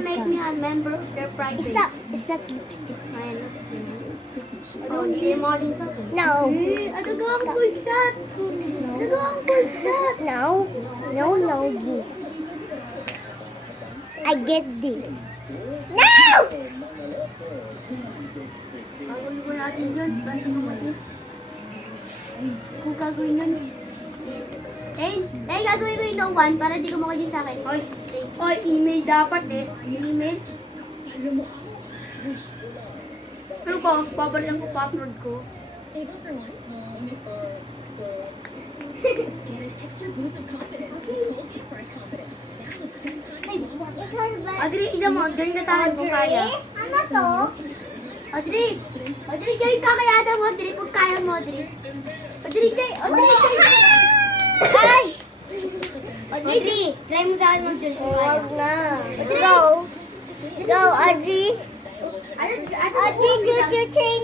make me a member of their private. It's not lipstick. Oh, hindi mo din sa akin. No. Ano gawang full shot? Ano gawang full shot? No, this. I get this. No! Gagawin ko natin yun. Para naman. Kung gagawin yun. Gagawin ko yung no one para di ka makagin sa akin. Hoy, email dapat eh. Email. Pero ko, babalikan ko password ko. Audrey, ikaw mo, join ka sa akin kung kaya. Ano to? Audrey, join ka kay Adam, Audrey, kung kaya mo, Audrey. Audrey, join. Ay! Audrey, try mo sa akin mag-join kung kaya. Huwag na. Go, Audrey. Ano, Audrey, 2, 2, 3.